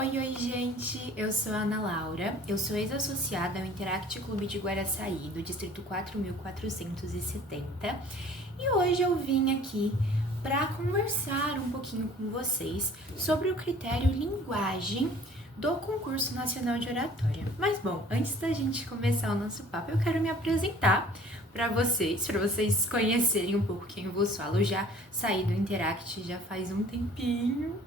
Oi, gente! Eu sou a Ana Laura, eu sou ex-associada ao Interact Clube de Guaraçaí, do Distrito 4470, e hoje eu vim aqui para conversar um pouquinho com vocês sobre o critério linguagem do Concurso Nacional de Oratória. Mas bom, antes da gente começar o nosso papo, eu quero me apresentar para vocês conhecerem um pouco quem eu vos falo. Eu já saí do Interact já faz um tempinho,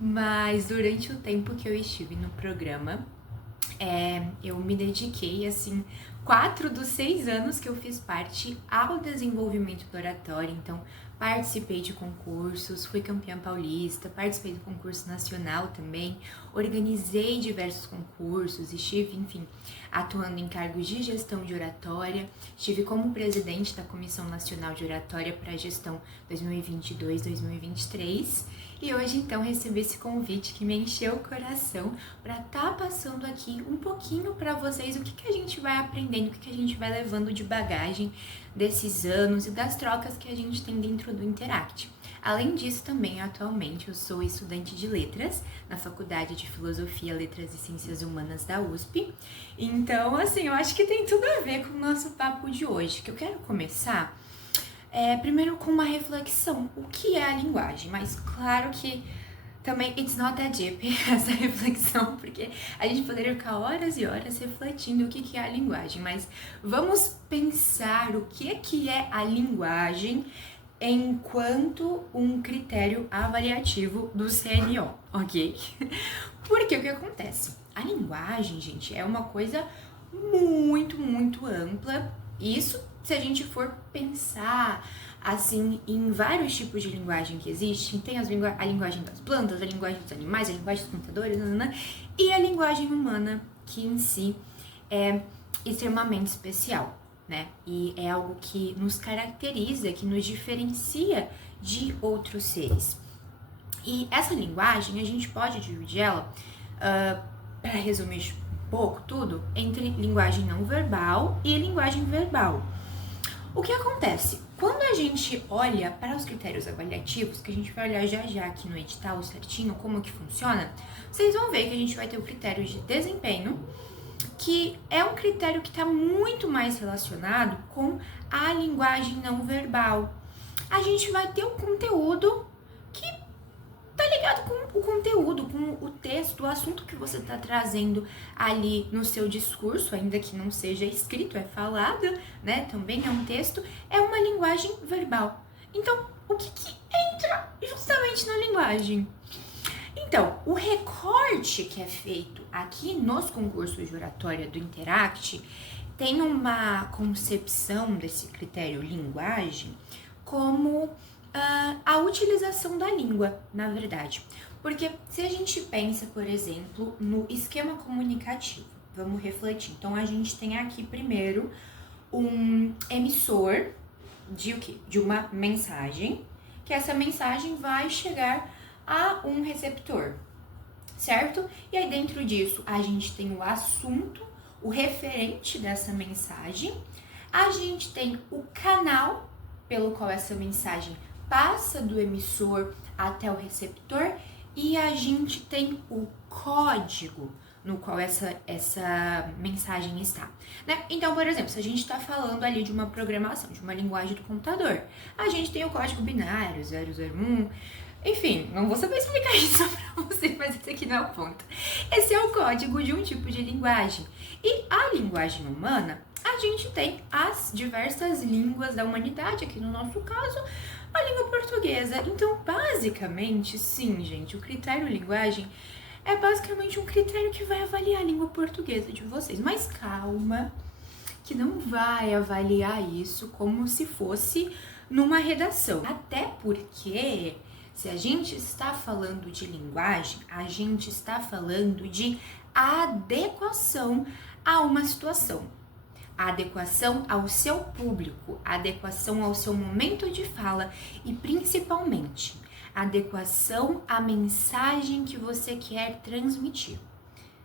mas durante o tempo que eu estive no programa, eu me dediquei, 4 dos 6 anos que eu fiz parte ao desenvolvimento do oratório. Então, participei de concursos, fui campeã paulista, participei do concurso nacional também, organizei diversos concursos, estive, atuando em cargos de gestão de oratória, estive como presidente da Comissão Nacional de Oratória para a gestão 2022-2023, e hoje então recebi esse convite que me encheu o coração para estar passando aqui um pouquinho para vocês o que a gente vai aprendendo, o que a gente vai levando de bagagem desses anos e das trocas que a gente tem dentro do Interact. Além disso, também, atualmente, eu sou estudante de letras na Faculdade de Filosofia, Letras e Ciências Humanas da USP. Então, eu acho que tem tudo a ver com o nosso papo de hoje, que eu quero começar primeiro com uma reflexão. O que é a linguagem? Mas claro que também it's not that deep essa reflexão, porque a gente poderia ficar horas e horas refletindo o que é a linguagem, mas vamos pensar o que é a linguagem enquanto um critério avaliativo do CNO, ok? Porque o que acontece? A linguagem, gente, é uma coisa muito, muito ampla. Isso se a gente for pensar em vários tipos de linguagem que existem. Tem a linguagem das plantas, a linguagem dos animais, a linguagem dos computadores, e a linguagem humana, que em si é extremamente especial, né? E é algo que nos caracteriza, que nos diferencia de outros seres. E essa linguagem, a gente pode dividir ela, para resumir um pouco tudo, entre linguagem não verbal e linguagem verbal. O que acontece? Quando a gente olha para os critérios avaliativos, que a gente vai olhar já aqui no edital certinho como que funciona, vocês vão ver que a gente vai ter o critério de desempenho, que é um critério que está muito mais relacionado com a linguagem não verbal. A gente vai ter um conteúdo que tá ligado com o conteúdo, com o texto, o assunto que você tá trazendo ali no seu discurso, ainda que não seja escrito, é falado, né? Também é um texto, é uma linguagem verbal. Então, o que entra justamente na linguagem? Então, o recorte que é feito aqui nos concursos de oratória do Interact tem uma concepção desse critério linguagem como a utilização da língua, na verdade. Porque se a gente pensa, por exemplo, no esquema comunicativo, vamos refletir. Então, a gente tem aqui primeiro um emissor de o quê? De uma mensagem, que essa mensagem vai chegar a um receptor, certo? E aí dentro disso a gente tem o assunto, o referente dessa mensagem, a gente tem o canal pelo qual essa mensagem passa do emissor até o receptor, e a gente tem o código no qual essa mensagem está, né? Então, por exemplo, se a gente está falando ali de uma programação, de uma linguagem do computador, a gente tem o código binário 001, enfim, não vou saber explicar isso pra você, mas esse aqui não é o ponto. Esse é o código de um tipo de linguagem. E a linguagem humana, a gente tem as diversas línguas da humanidade, aqui no nosso caso, a língua portuguesa. Então, basicamente, sim, gente, o critério linguagem é basicamente um critério que vai avaliar a língua portuguesa de vocês. Mas calma, que não vai avaliar isso como se fosse numa redação. Até porque, se a gente está falando de linguagem, a gente está falando de adequação a uma situação. A adequação ao seu público, a adequação ao seu momento de fala e, principalmente, a adequação à mensagem que você quer transmitir,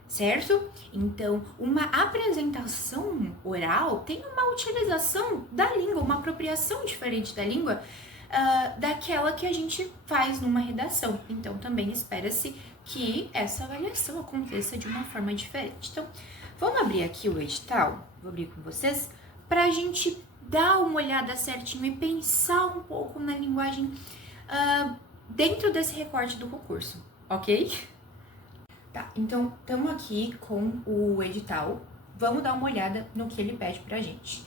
certo? Então, uma apresentação oral tem uma utilização da língua, uma apropriação diferente da língua daquela que a gente faz numa redação. Então, também espera-se que essa avaliação aconteça de uma forma diferente. Então, vamos abrir aqui o edital, vou abrir com vocês, para a gente dar uma olhada certinho e pensar um pouco na linguagem dentro desse recorte do concurso, ok? Tá, então estamos aqui com o edital, vamos dar uma olhada no que ele pede pra gente.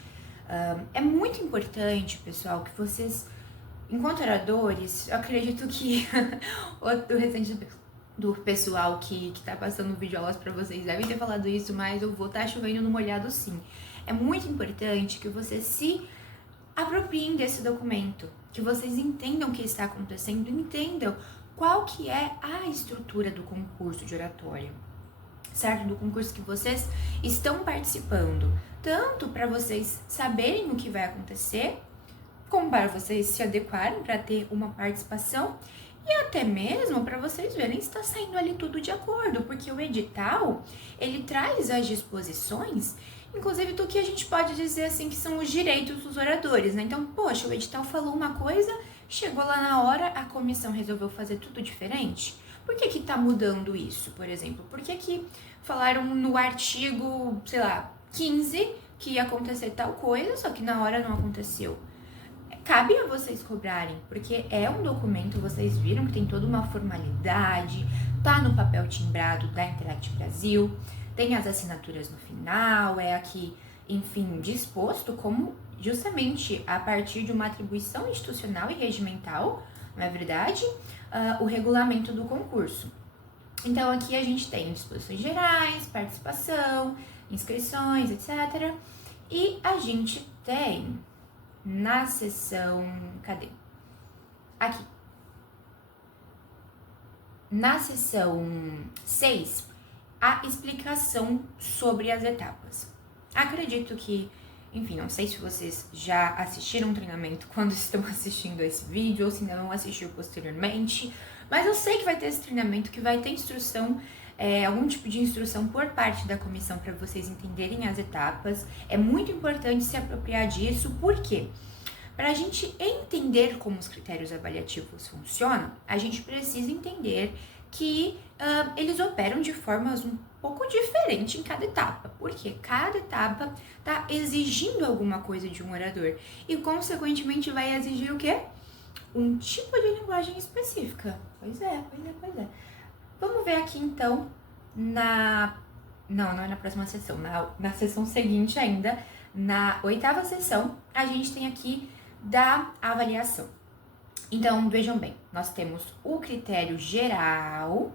É muito importante, pessoal, que vocês, enquanto oradores, eu acredito que o restante do pessoal que tá passando vídeo aulas pra vocês devem ter falado isso, mas eu vou estar chovendo no molhado sim. É muito importante que vocês se apropriem desse documento, que vocês entendam o que está acontecendo, entendam qual que é a estrutura do concurso de oratória, certo? Do concurso que vocês estão participando, tanto para vocês saberem o que vai acontecer, como para vocês se adequarem para ter uma participação e até mesmo para vocês verem se está saindo ali tudo de acordo, porque o edital, ele traz as disposições, inclusive do que a gente pode dizer assim que são os direitos dos oradores, né? Então, poxa, o edital falou uma coisa, chegou lá na hora, a comissão resolveu fazer tudo diferente. Por que que tá mudando isso, por exemplo? Por que que falaram no artigo, sei lá, 15 que ia acontecer tal coisa, só que na hora não aconteceu? Cabe a vocês cobrarem, porque é um documento, vocês viram que tem toda uma formalidade, tá no papel timbrado da Interact Brasil, tem as assinaturas no final, é aqui, enfim, disposto como justamente a partir de uma atribuição institucional e regimental, não é verdade? O regulamento do concurso. Então aqui a gente tem disposições gerais, participação, inscrições, etc. E a gente tem na seção, cadê? Aqui. Na seção 6, a explicação sobre as etapas. Acredito que, enfim, não sei se vocês já assistiram um treinamento quando estão assistindo esse vídeo ou se ainda não assistiu posteriormente, mas eu sei que vai ter esse treinamento, que vai ter instrução, algum tipo de instrução por parte da comissão para vocês entenderem as etapas. É muito importante se apropriar disso, por quê? Para a gente entender como os critérios avaliativos funcionam, a gente precisa entender que eles operam de formas um pouco diferentes em cada etapa, porque cada etapa está exigindo alguma coisa de um orador e, consequentemente, vai exigir o quê? Um tipo de linguagem específica. Pois é. Vamos ver aqui, então, não é na próxima sessão, na sessão seguinte ainda, na 8ª sessão, a gente tem aqui da avaliação. Então, vejam bem, nós temos o critério geral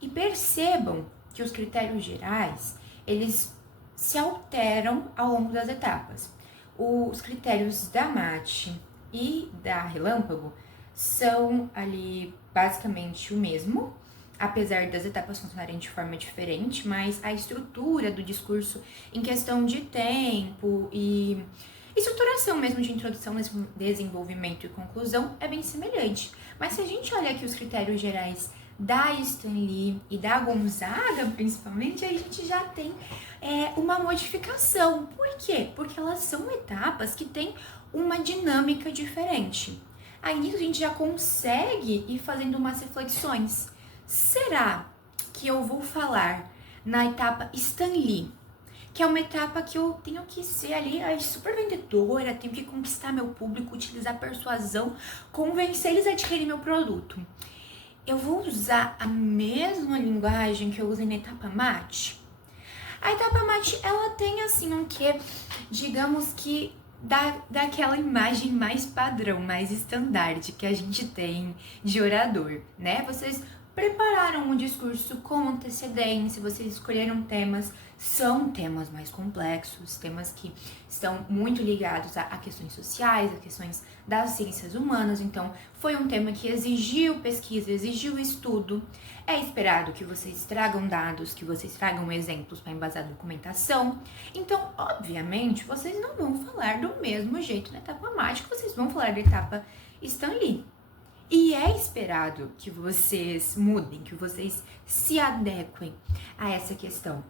e percebam que os critérios gerais, eles se alteram ao longo das etapas. Os critérios da MAT e da Relâmpago são ali basicamente o mesmo, apesar das etapas funcionarem de forma diferente, mas a estrutura do discurso em questão de tempo e estruturação mesmo de introdução, desenvolvimento e conclusão é bem semelhante. Mas se a gente olha aqui os critérios gerais da Stanley e da Gonzaga, principalmente, aí a gente já tem uma modificação. Por quê? Porque elas são etapas que têm uma dinâmica diferente. Aí nisso a gente já consegue ir fazendo umas reflexões. Será que eu vou falar na etapa Stanley, que é uma etapa que eu tenho que ser ali super vendedora, tenho que conquistar meu público, utilizar persuasão, convencer eles a adquirir meu produto? Eu vou usar a mesma linguagem que eu usei na etapa MAT? A etapa MAT, ela tem assim um quê, digamos que daquela imagem mais padrão, mais standard que a gente tem de orador, né? Vocês prepararam o discurso com antecedência, vocês escolheram temas, são temas mais complexos, temas que estão muito ligados a questões sociais, a questões das ciências humanas, então foi um tema que exigiu pesquisa, exigiu estudo. É esperado que vocês tragam dados, que vocês tragam exemplos para embasar a documentação. Então, obviamente, vocês não vão falar do mesmo jeito na etapa MAT que vocês vão falar da etapa Stanley. E é esperado que vocês mudem, que vocês se adequem a essa questão.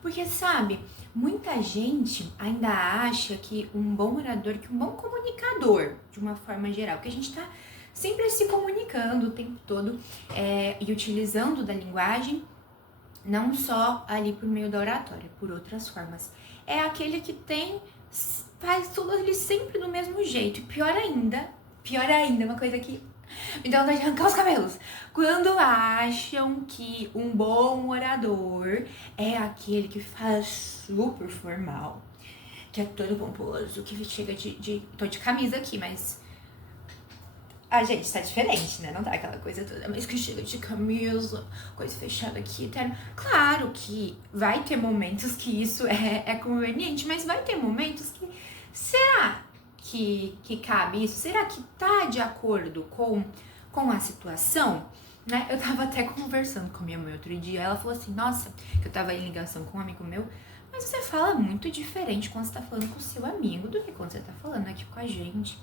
Porque, sabe, muita gente ainda acha que um bom orador, que um bom comunicador, de uma forma geral, que a gente tá sempre se comunicando o tempo todo e utilizando da linguagem, não só ali por meio da oratória, por outras formas. É aquele que faz tudo ali sempre do mesmo jeito. E pior ainda, uma coisa que me dá vontade de arrancar os cabelos. Quando acham que um bom orador é aquele que faz super formal, que é todo pomposo, que chega tô de camisa aqui, mas a gente tá diferente, né? Não tá aquela coisa toda, mas que chega de camisa, coisa fechada aqui, terno. Claro que vai ter momentos que isso é conveniente, mas vai ter momentos que... Será que cabe isso? Será que tá de acordo com a situação? Né? Eu tava até conversando com minha mãe outro dia, ela falou assim, nossa, que eu tava em ligação com um amigo meu, mas você fala muito diferente quando você tá falando com o seu amigo do que quando você tá falando aqui com a gente.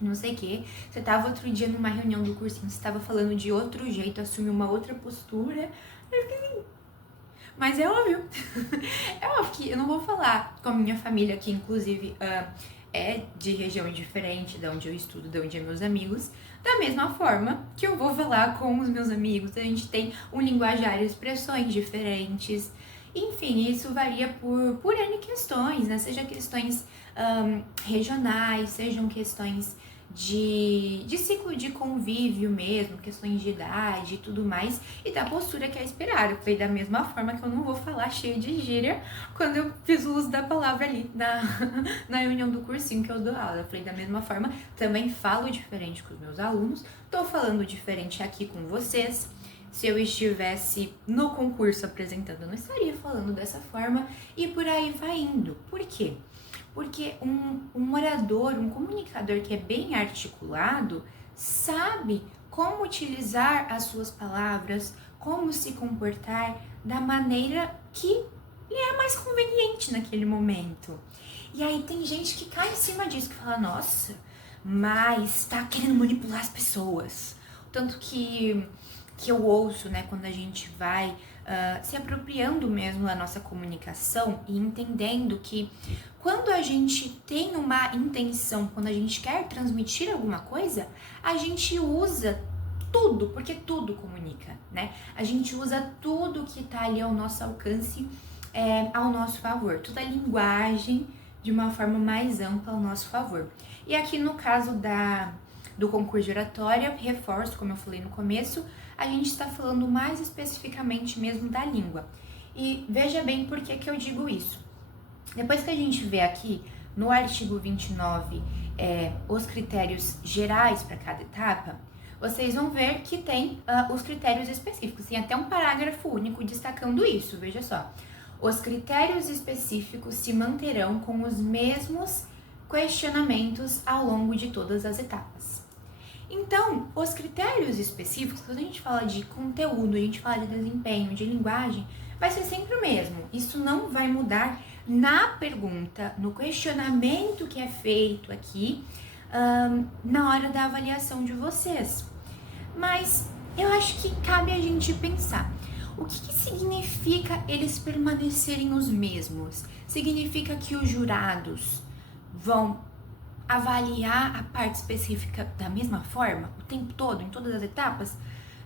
Não sei o que. Você tava outro dia numa reunião do cursinho, você tava falando de outro jeito, assumiu uma outra postura. Mas é óbvio. É óbvio que eu não vou falar com a minha família, que inclusive é de região diferente da onde eu estudo, da onde é meus amigos, da mesma forma que eu vou falar com os meus amigos. A gente tem um linguajar, expressões diferentes. Enfim, isso varia por N questões, né? Seja questões regionais, sejam questões de ciclo de convívio mesmo, questões de idade e tudo mais, e da postura que é esperada. Eu falei da mesma forma que eu não vou falar cheio de gíria quando eu fiz o uso da palavra ali na reunião do cursinho que eu dou aula. Eu falei da mesma forma, também falo diferente com os meus alunos, tô falando diferente aqui com vocês. Se eu estivesse no concurso apresentando, eu não estaria falando dessa forma, e por aí vai indo. Por quê? Porque um orador, um comunicador que é bem articulado, sabe como utilizar as suas palavras, como se comportar da maneira que lhe é mais conveniente naquele momento. E aí tem gente que cai em cima disso, que fala, nossa, mas tá querendo manipular as pessoas. Tanto que eu ouço, né, quando a gente vai se apropriando mesmo da nossa comunicação e entendendo que quando a gente tem uma intenção, quando a gente quer transmitir alguma coisa, a gente usa tudo, porque tudo comunica, né? A gente usa tudo que tá ali ao nosso alcance, ao nosso favor, toda a linguagem de uma forma mais ampla ao nosso favor. E aqui no caso do concurso de oratória, reforço, como eu falei no começo, a gente está falando mais especificamente mesmo da língua. E veja bem por que eu digo isso. Depois que a gente vê aqui no artigo 29 os critérios gerais para cada etapa, vocês vão ver que tem os critérios específicos. Tem até um parágrafo único destacando isso, veja só. Os critérios específicos se manterão com os mesmos questionamentos ao longo de todas as etapas. Então, os critérios específicos, quando a gente fala de conteúdo, a gente fala de desempenho, de linguagem, vai ser sempre o mesmo. Isso não vai mudar na pergunta, no questionamento que é feito aqui, na hora da avaliação de vocês. Mas eu acho que cabe a gente pensar, o que significa eles permanecerem os mesmos? Significa que os jurados vão avaliar a parte específica da mesma forma, o tempo todo, em todas as etapas?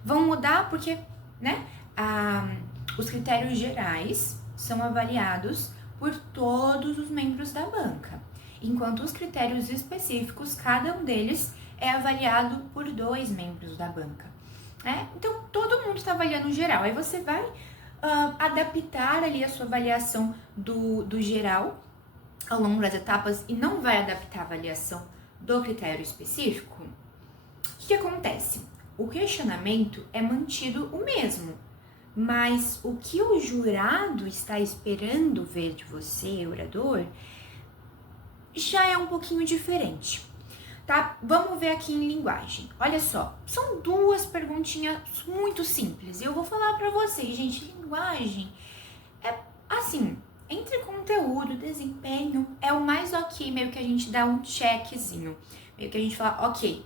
Vão mudar porque, né, os critérios gerais são avaliados por todos os membros da banca, enquanto os critérios específicos, cada um deles é avaliado por 2 membros da banca. Então, todo mundo está avaliando o geral, aí você vai adaptar ali a sua avaliação do geral ao longo das etapas e não vai adaptar a avaliação do critério específico. O que acontece? O questionamento é mantido o mesmo, mas o que o jurado está esperando ver de você, orador, já é um pouquinho diferente, tá? Vamos ver aqui em linguagem. Olha só, são 2 perguntinhas muito simples. Eu vou falar pra vocês, gente, linguagem é assim, entre conteúdo, desempenho, é o mais ok, meio que a gente dá um checkzinho, meio que a gente fala, ok,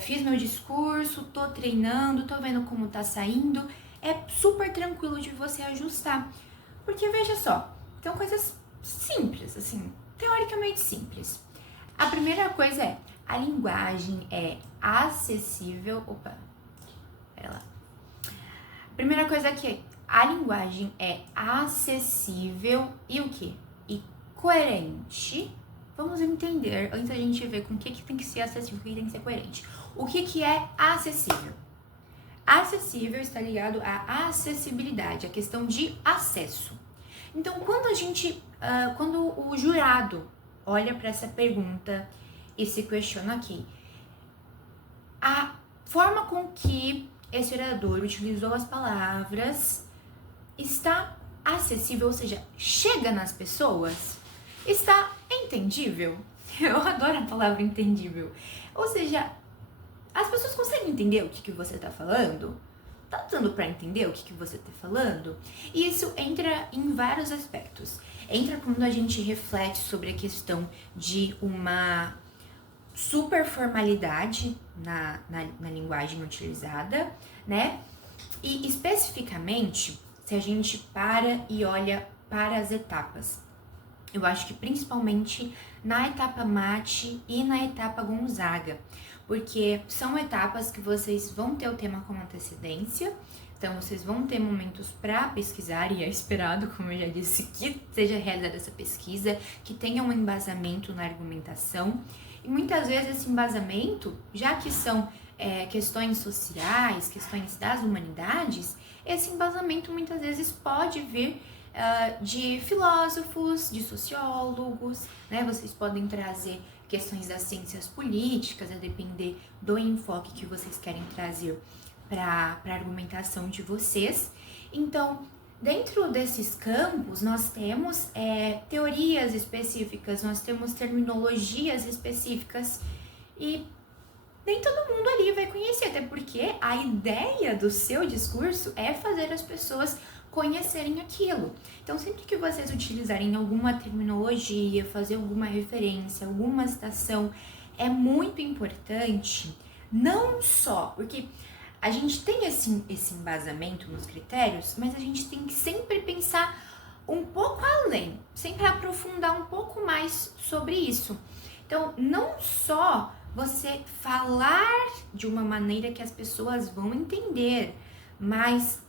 fiz meu discurso, tô treinando, tô vendo como tá saindo, é super tranquilo de você ajustar, porque veja só, são coisas simples, assim, teoricamente simples. A primeira coisa é, a linguagem é acessível... Opa, pera lá. Primeira coisa aqui, a linguagem é acessível e o quê? E coerente. Vamos entender, antes a gente ver com o que tem que ser acessível e o que tem que ser coerente. O que é acessível? Acessível está ligado à acessibilidade, a questão de acesso. Então, quando o jurado olha para essa pergunta e se questiona aqui, a forma com que esse orador utilizou as palavras está acessível, ou seja, chega nas pessoas, está entendível. Eu adoro a palavra entendível. Ou seja, as pessoas conseguem entender o que você está falando? Tá dando para entender o que você está falando? E isso entra em vários aspectos. Entra quando a gente reflete sobre a questão de uma super formalidade na linguagem utilizada, né? E especificamente, se a gente para e olha para as etapas. Eu acho que principalmente na etapa mate e na etapa Gonzaga, porque são etapas que vocês vão ter o tema com antecedência, então vocês vão ter momentos para pesquisar e é esperado, como eu já disse, que seja realizada essa pesquisa, que tenha um embasamento na argumentação. E muitas vezes esse embasamento, já que são questões sociais, questões das humanidades, esse embasamento muitas vezes pode vir de filósofos, de sociólogos, né? Vocês podem trazer questões das ciências políticas, a depender do enfoque que vocês querem trazer para a argumentação de vocês. Então, dentro desses campos, nós temos teorias específicas, nós temos terminologias específicas e nem todo mundo ali vai conhecer, até porque a ideia do seu discurso é fazer as pessoas conhecerem aquilo. Então, sempre que vocês utilizarem alguma terminologia, fazer alguma referência, alguma citação, é muito importante, não só porque a gente tem esse embasamento nos critérios, mas a gente tem que sempre pensar um pouco além, sempre aprofundar um pouco mais sobre isso. Então, não só você falar de uma maneira que as pessoas vão entender, mas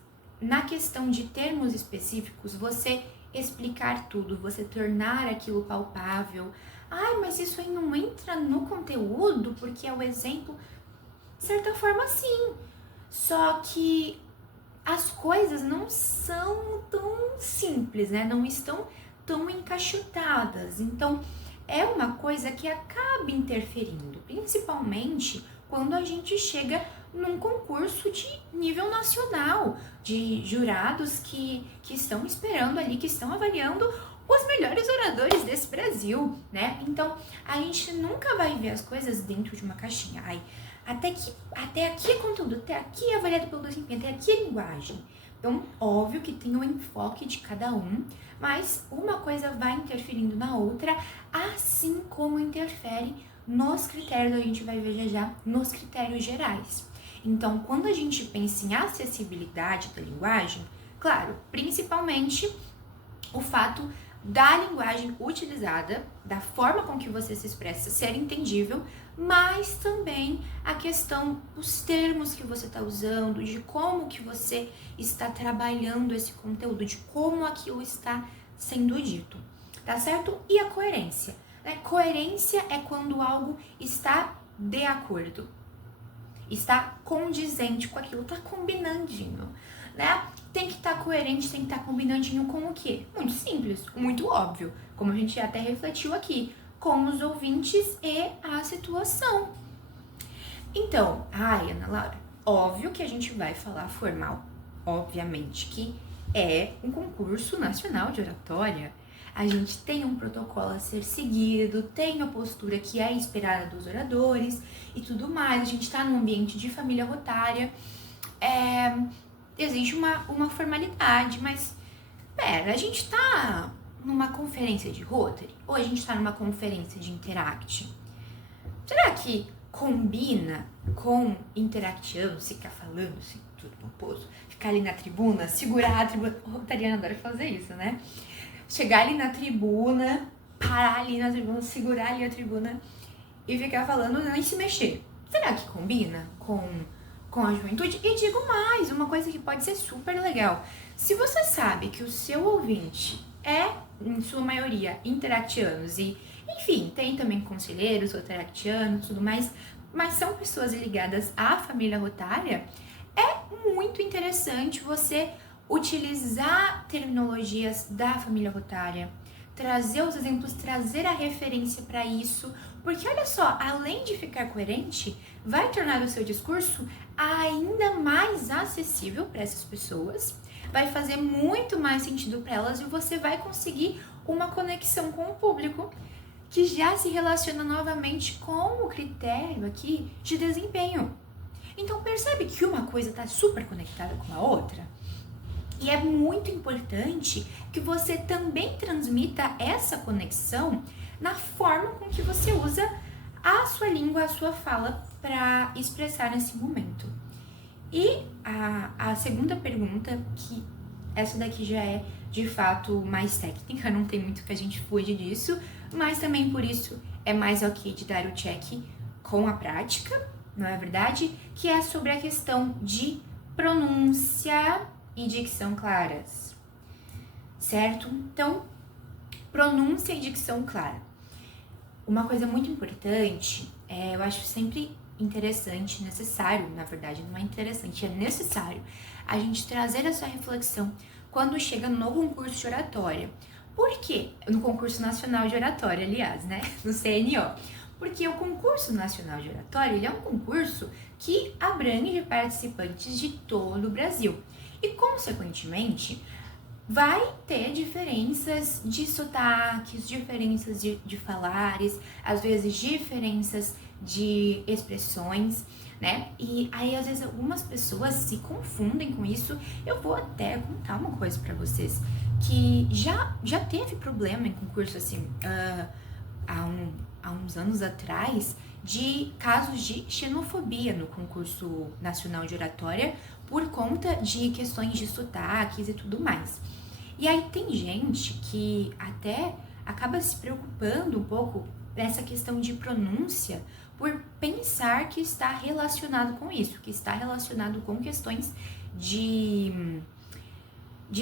na questão de termos específicos, você explicar tudo, você tornar aquilo palpável. Ai, mas isso aí não entra no conteúdo porque é o exemplo. De certa forma, sim. Só que as coisas não são tão simples, né? Não estão tão encaixotadas. Então, é uma coisa que acaba interferindo, principalmente quando a gente chega num concurso de nível nacional, de jurados que estão esperando ali, que estão avaliando os melhores oradores desse Brasil, né? Então, a gente nunca vai ver as coisas dentro de uma caixinha. Ai, até aqui é conteúdo, até aqui é avaliado pelo desempenho, até aqui é linguagem. Então, óbvio que tem um enfoque de cada um, mas uma coisa vai interferindo na outra, assim como interfere nos critérios, a gente vai ver já nos critérios gerais. Então, quando a gente pensa em acessibilidade da linguagem, claro, principalmente o fato da linguagem utilizada, da forma com que você se expressa ser entendível, mas também a questão dos termos que você está usando, de como que você está trabalhando esse conteúdo, de como aquilo está sendo dito, tá certo? E a coerência, né? Coerência é quando algo está de acordo, está condizente com aquilo, tá combinandinho, né? Tem que estar coerente, tem que estar combinandinho com o quê? Muito simples, muito óbvio, como a gente até refletiu aqui, com os ouvintes e a situação. Então, Ana Laura, óbvio que a gente vai falar formal, obviamente que é um concurso nacional de oratória, a gente tem um protocolo a ser seguido, tem a postura que é esperada dos oradores e tudo mais, a gente está num ambiente de família rotária, existe uma formalidade, mas a gente tá numa conferência de Rotary ou a gente tá numa conferência de Interact? Será que combina com interactando, ficar falando assim, tudo pomposo, ficar ali na tribuna, segurar a tribuna? O rotariano adora fazer isso, né? Chegar ali na tribuna, parar ali na tribuna, segurar ali a tribuna e ficar falando nem se mexer. Será que combina com a juventude? E digo mais, uma coisa que pode ser super legal. Se você sabe que o seu ouvinte é, em sua maioria, interactianos e, enfim, tem também conselheiros, interactianos e tudo mais, mas são pessoas ligadas à família rotária, é muito interessante você utilizar terminologias da família rotária, trazer os exemplos, trazer a referência para isso, porque olha só, além de ficar coerente, vai tornar o seu discurso ainda mais acessível para essas pessoas, vai fazer muito mais sentido para elas e você vai conseguir uma conexão com o público que já se relaciona novamente com o critério aqui de desempenho. Então percebe que uma coisa está super conectada com a outra? E é muito importante que você também transmita essa conexão na forma com que você usa a sua língua, a sua fala para expressar nesse momento. E a segunda pergunta, que essa daqui já é de fato mais técnica, não tem muito que a gente fuja disso, mas também por isso é mais ok de dar o check com a prática, não é verdade? Que é sobre a questão de pronúncia e dicção claras, certo? Então, pronúncia e dicção clara. Uma coisa muito importante, eu acho sempre interessante, necessário, na verdade, não é interessante, é necessário a gente trazer essa reflexão quando chega no concurso de oratória. Por quê? No concurso nacional de oratória, aliás, né? No CNO. Porque o concurso nacional de oratória, ele é um concurso que abrange participantes de todo o Brasil. E, consequentemente, vai ter diferenças de sotaques, diferenças de falares, às vezes diferenças de expressões, né? E aí, às vezes, algumas pessoas se confundem com isso. Eu vou até contar uma coisa pra vocês, que já teve problema em concurso, assim, há uns anos atrás, de casos de xenofobia no concurso nacional de oratória por conta de questões de sotaques e tudo mais. E aí tem gente que até acaba se preocupando um pouco nessa questão de pronúncia por pensar que está relacionado com isso, que está relacionado com questões de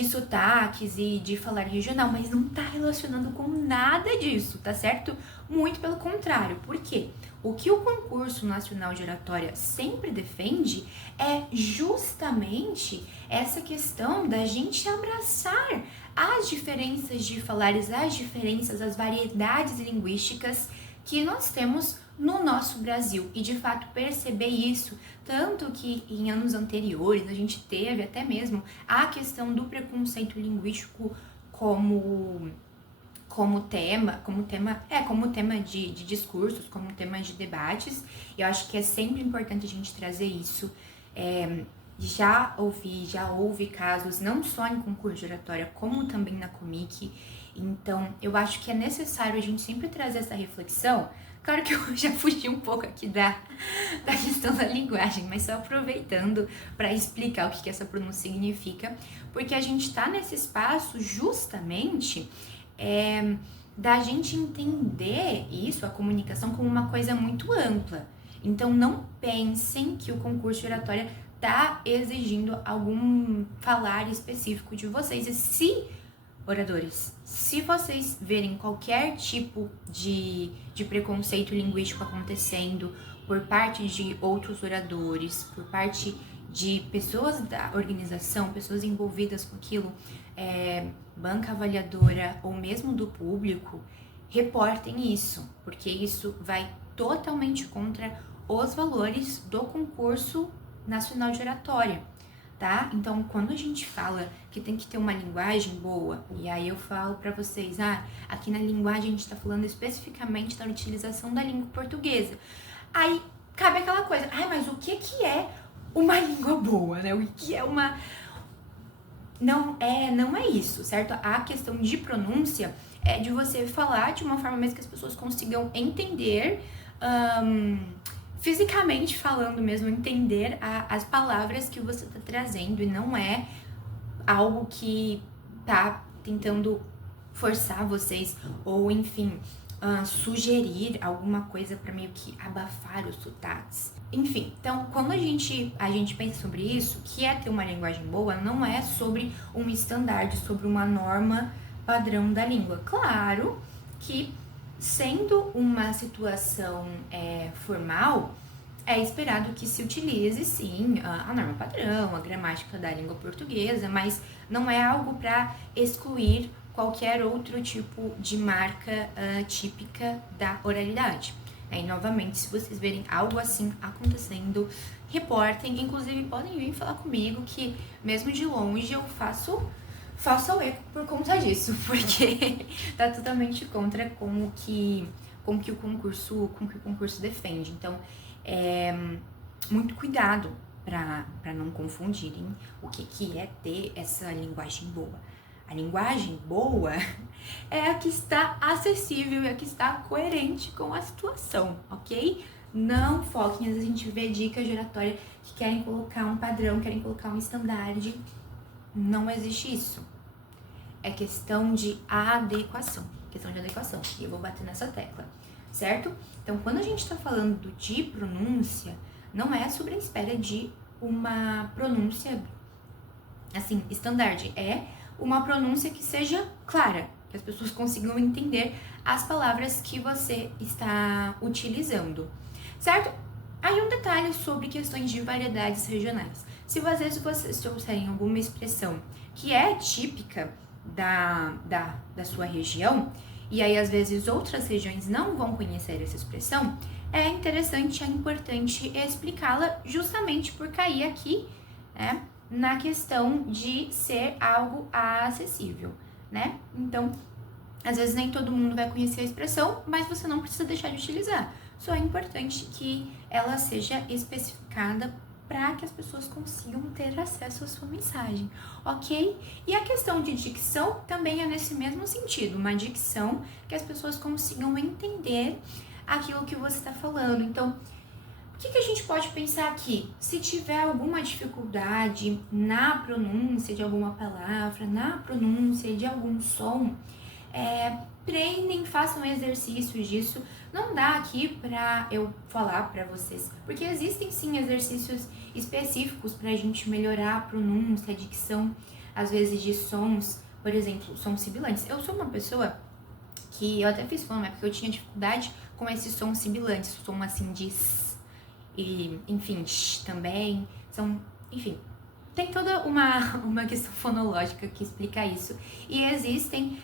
sotaques e de falar regional, mas não tá relacionando com nada disso, tá certo? Muito pelo contrário. Por quê? O que o concurso nacional de oratória sempre defende é justamente essa questão da gente abraçar as diferenças de falares, as diferenças, as variedades linguísticas que nós temos no nosso Brasil e de fato perceber isso, tanto que em anos anteriores a gente teve até mesmo a questão do preconceito linguístico como tema de discursos, como tema de debates. Eu acho que é sempre importante a gente trazer isso. Já houve casos não só em concurso de oratória, como também na Comic. Então, eu acho que é necessário a gente sempre trazer essa reflexão. Claro que eu já fugi um pouco aqui da questão da linguagem, mas só aproveitando para explicar o que essa pronúncia significa, porque a gente está nesse espaço justamente da gente entender isso, a comunicação, como uma coisa muito ampla. Então, não pensem que o concurso de oratória está exigindo algum falar específico de vocês. E se, oradores, se vocês verem qualquer tipo de preconceito linguístico acontecendo por parte de outros oradores, por parte de pessoas da organização, pessoas envolvidas com aquilo, banca avaliadora ou mesmo do público, reportem isso, porque isso vai totalmente contra os valores do concurso nacional de oratória, tá? Então, quando a gente fala que tem que ter uma linguagem boa, e aí eu falo pra vocês, aqui na linguagem a gente tá falando especificamente da utilização da língua portuguesa. Aí, cabe aquela coisa, mas o que é uma língua boa, né? O que é uma... Não é isso, certo? A questão de pronúncia é de você falar de uma forma mesmo que as pessoas consigam entender, fisicamente falando mesmo, entender as palavras que você está trazendo, e não é algo que tá tentando forçar vocês ou, enfim, sugerir alguma coisa para meio que abafar os sotaques. Enfim, então quando a gente pensa sobre isso, que é ter uma linguagem boa, não é sobre um estandarte, sobre uma norma padrão da língua. Claro que, sendo uma situação formal, é esperado que se utilize, sim, a norma padrão, a gramática da língua portuguesa, mas não é algo para excluir qualquer outro tipo de marca típica da oralidade. E, novamente, se vocês verem algo assim acontecendo, reportem. Inclusive, podem vir falar comigo que, mesmo de longe, eu faço o eco por conta disso, porque tá totalmente contra com o que o concurso defende. Então, muito cuidado para não confundirem o que é ter essa linguagem boa. A linguagem boa é a que está acessível e a que está coerente com a situação, ok? Não foquem, às vezes a gente vê dicas de oratória que querem colocar um padrão, querem colocar um estandarte. Não existe isso. É questão de adequação. E eu vou bater nessa tecla, certo? Então, quando a gente está falando de pronúncia, não é sobre a espera de uma pronúncia, assim, estandarte. É uma pronúncia que seja clara, que as pessoas consigam entender as palavras que você está utilizando, certo? Aí um detalhe sobre questões de variedades regionais. Se às vezes vocês trouxerem alguma expressão que é típica da sua região, e aí às vezes outras regiões não vão conhecer essa expressão, é interessante, é importante explicá-la justamente por cair aqui, né, na questão de ser algo acessível, né? Então, às vezes nem todo mundo vai conhecer a expressão, mas você não precisa deixar de utilizar. Só é importante que ela seja especificada para que as pessoas consigam ter acesso à sua mensagem, ok? E a questão de dicção também é nesse mesmo sentido, uma dicção que as pessoas consigam entender aquilo que você está falando. Então, o que a gente pode pensar aqui? Se tiver alguma dificuldade na pronúncia de alguma palavra, na pronúncia de algum som, treinem, façam exercícios disso. Não dá aqui pra eu falar pra vocês, porque existem sim exercícios específicos pra gente melhorar a pronúncia, a dicção, às vezes de sons, por exemplo, sons sibilantes. Eu sou uma pessoa que eu até fiz fono, porque eu tinha dificuldade com esses sons sibilantes, som assim de s, e enfim, sh também, são, enfim, tem toda uma questão fonológica que explica isso. E existem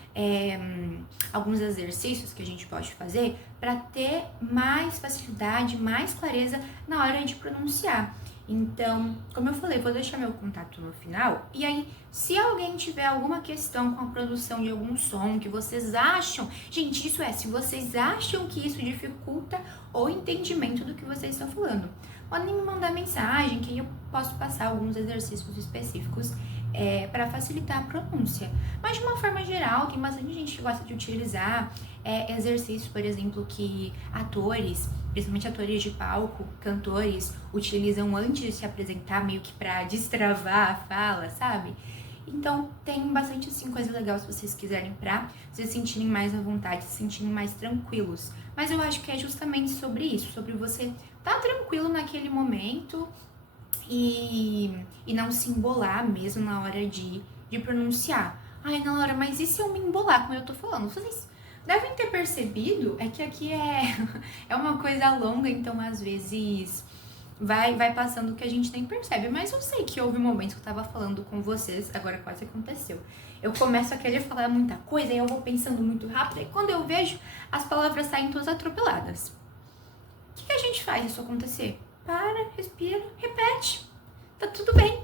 alguns exercícios que a gente pode fazer para ter mais facilidade, mais clareza na hora de pronunciar. Então, como eu falei, vou deixar meu contato no final. E aí, se alguém tiver alguma questão com a produção de algum som que vocês acham... Gente, isso se vocês acham que isso dificulta o entendimento do que vocês estão falando, podem me mandar mensagem que eu posso passar alguns exercícios específicos para facilitar a pronúncia. Mas de uma forma geral, tem bastante gente que gosta de utilizar exercícios, por exemplo, que atores, principalmente atores de palco, cantores, utilizam antes de se apresentar, meio que para destravar a fala, sabe? Então, tem bastante, assim, coisa legal se vocês quiserem pra se sentirem mais à vontade, se sentirem mais tranquilos. Mas eu acho que é justamente sobre isso, sobre você tá tranquilo naquele momento e não se embolar mesmo na hora de pronunciar. Ai, não, Laura, mas e se eu me embolar, como eu tô falando? Vocês devem ter percebido, que aqui é uma coisa longa, então às vezes vai passando o que a gente nem percebe. Mas eu sei que houve momentos que eu tava falando com vocês, agora quase aconteceu. Eu começo a querer falar muita coisa e eu vou pensando muito rápido, e quando eu vejo, as palavras saem todas atropeladas. O que a gente faz isso acontecer? Para, respira, repete. Tá tudo bem.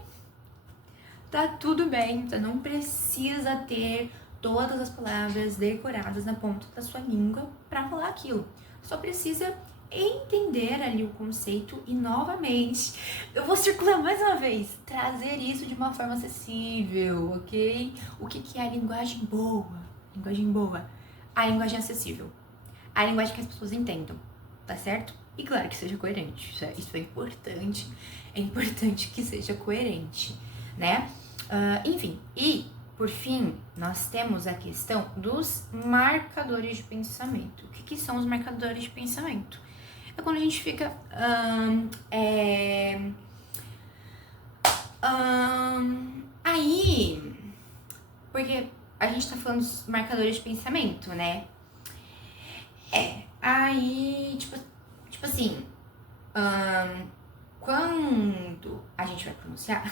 Tá tudo bem. Você não precisa ter todas as palavras decoradas na ponta da sua língua para falar aquilo. Só precisa entender ali o conceito e, novamente, eu vou circular mais uma vez, trazer isso de uma forma acessível, ok? O que é a linguagem boa? Linguagem boa. A linguagem acessível. A linguagem que as pessoas entendam, tá certo? E claro que seja coerente, isso é importante que seja coerente, né? Enfim, e por fim, nós temos a questão dos marcadores de pensamento. O que são os marcadores de pensamento? É quando a gente fica aí, porque a gente tá falando dos marcadores de pensamento, né? Aí, tipo assim, quando a gente vai pronunciar,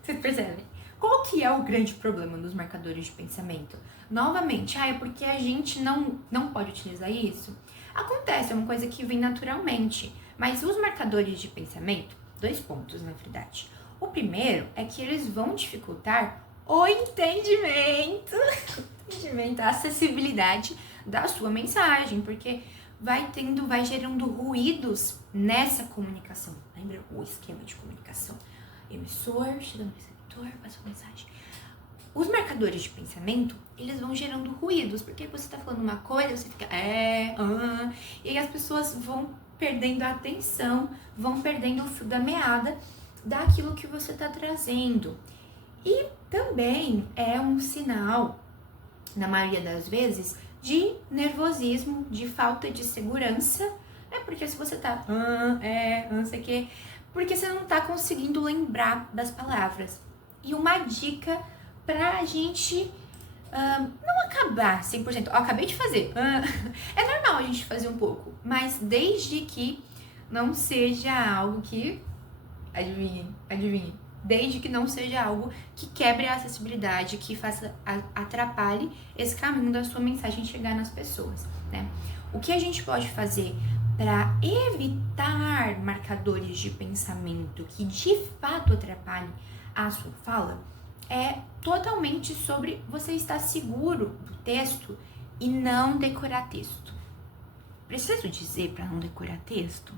vocês percebem? Qual que é o grande problema dos marcadores de pensamento? Novamente, é porque a gente não pode utilizar isso? Acontece, é uma coisa que vem naturalmente, mas os marcadores de pensamento, 2 pontos na verdade. O primeiro é que eles vão dificultar o entendimento, a acessibilidade da sua mensagem, porque vai gerando ruídos nessa comunicação. Lembra o esquema de comunicação? Emissor, chegando no receptor, passa a mensagem. Os marcadores de pensamento, eles vão gerando ruídos, porque você tá falando uma coisa, você fica e aí as pessoas vão perdendo a atenção, vão perdendo o fio da meada daquilo que você tá trazendo. E também é um sinal, na maioria das vezes, de nervosismo, de falta de segurança, né? Porque se você tá não sei o que, porque você não tá conseguindo lembrar das palavras. E uma dica pra gente não acabar 100%. Eu acabei de fazer. É normal a gente fazer um pouco, mas desde que não seja algo que... Adivinhe. Desde que não seja algo que quebre a acessibilidade, que atrapalhe esse caminho da sua mensagem chegar nas pessoas, né? O que a gente pode fazer para evitar marcadores de pensamento que de fato atrapalhem a sua fala é totalmente sobre você estar seguro do texto e não decorar texto. Preciso dizer para não decorar texto?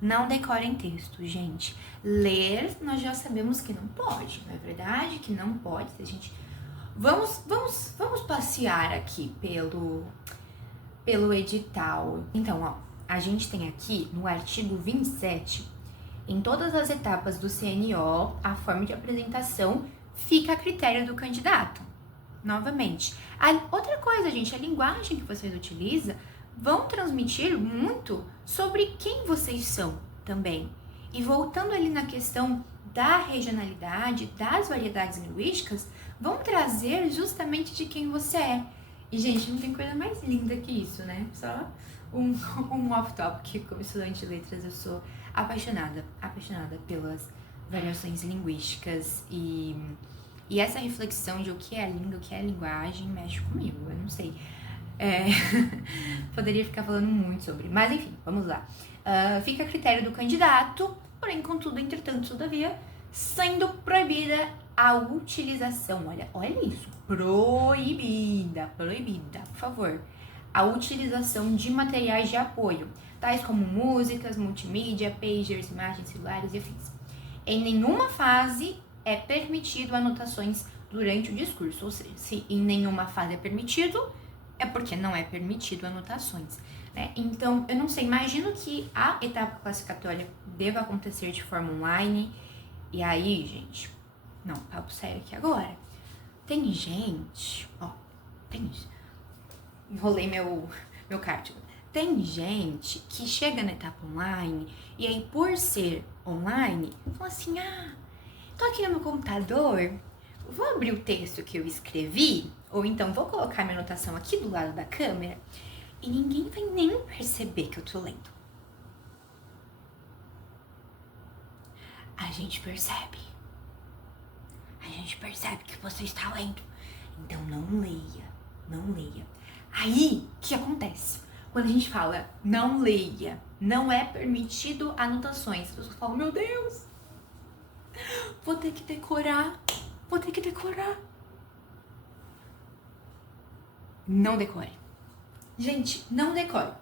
Não decorem texto, gente. Ler, nós já sabemos que não pode, não é verdade? Que não pode. A gente... Vamos passear aqui pelo edital. Então, ó, a gente tem aqui no artigo 27, em todas as etapas do CNO, a forma de apresentação fica a critério do candidato. Novamente. Outra coisa, gente, a linguagem que vocês utilizam vão transmitir muito sobre quem vocês são também. E voltando ali na questão da regionalidade, das variedades linguísticas, vão trazer justamente de quem você é. E, gente, não tem coisa mais linda que isso, né? Só um off-topic, como estudante de letras, eu sou apaixonada pelas variações linguísticas e essa reflexão de o que é língua, o que é linguagem, mexe comigo, eu não sei. Poderia ficar falando muito sobre, mas enfim, vamos lá. Fica a critério do candidato, porém, contudo, entretanto, todavia, sendo proibida a utilização, olha isso, proibida, por favor, a utilização de materiais de apoio, tais como músicas, multimídia, pagers, imagens, celulares e afins. Em nenhuma fase é permitido anotações durante o discurso, ou seja, se em nenhuma fase é permitido, é porque não é permitido anotações, né? Então, eu não sei, imagino que a etapa classificatória deva acontecer de forma online. E aí, gente, não, papo sério aqui agora. Tem gente, enrolei meu cártigo. Tem gente que chega na etapa online e aí, por ser online, fala assim, tô aqui no meu computador, vou abrir o texto que eu escrevi, ou então vou colocar minha anotação aqui do lado da câmera e ninguém vai nem perceber que eu tô lendo. A gente percebe que você está lendo. Então não leia. Aí, o que acontece? Quando a gente fala não leia, não é permitido anotações, as pessoas falam, meu Deus, vou ter que decorar. Não decore. Gente, não decore.